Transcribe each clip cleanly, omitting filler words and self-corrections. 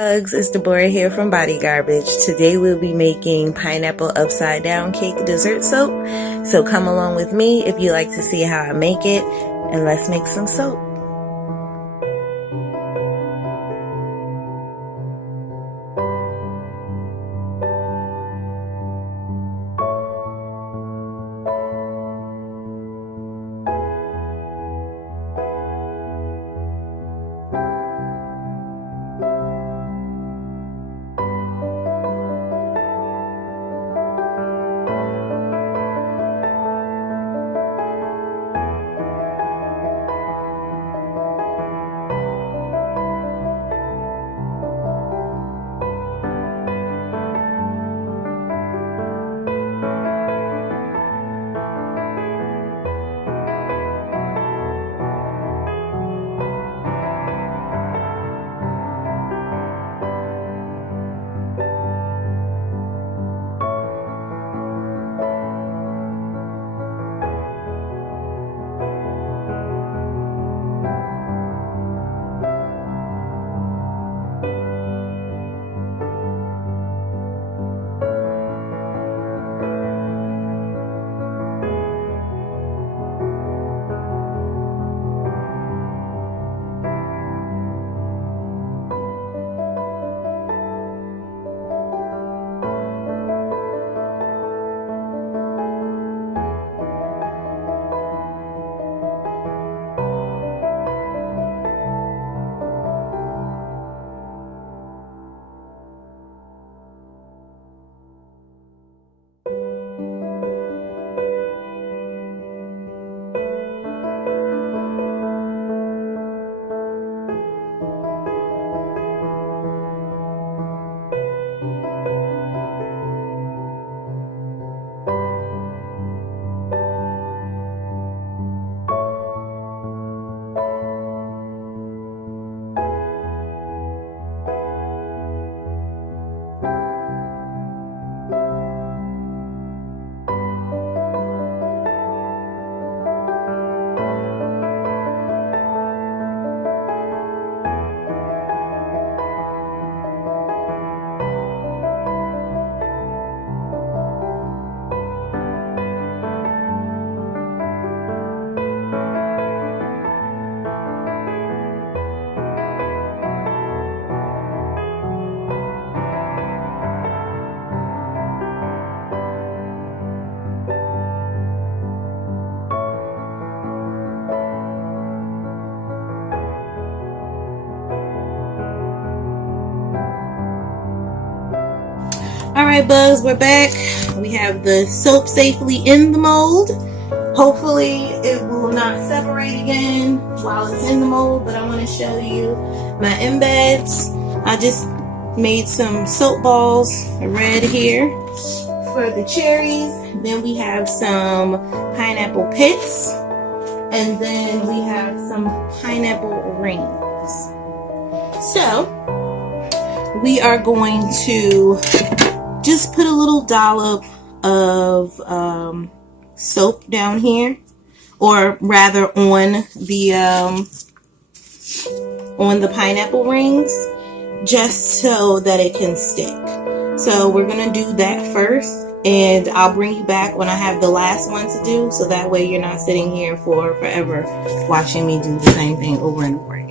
Hugs, it's Deborah here from BodyGarbage. Today we'll be making pineapple upside down cake dessert soap. So come along with me if you like to see how I make it, and let's make some soap. Alright bugs, we're back. We have the soap safely in the mold. Hopefully it will not separate again while it's in the mold, but I want to show you my embeds. I just made some soap balls, red here for the cherries. Then we have some pineapple pits, and then we have some pineapple rings. So we are going to just put a little dollop of soap down here, or rather on the pineapple rings, just so that it can stick. So we're gonna do that first, and I'll bring you back when I have the last one to do, so that way you're not sitting here for forever watching me do the same thing over and over again.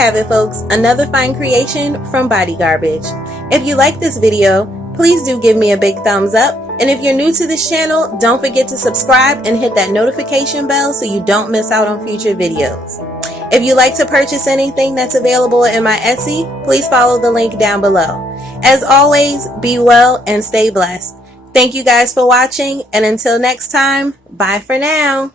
have it, folks, another fine creation from BodyGarbage. If you like this video, please do give me a big thumbs up. And if you're new to this channel, don't forget to subscribe and hit that notification bell so you don't miss out on future videos. If you'd like to purchase anything that's available in my Etsy, please follow the link down below. As always, be well and stay blessed. Thank you guys for watching, and until next time, bye for now.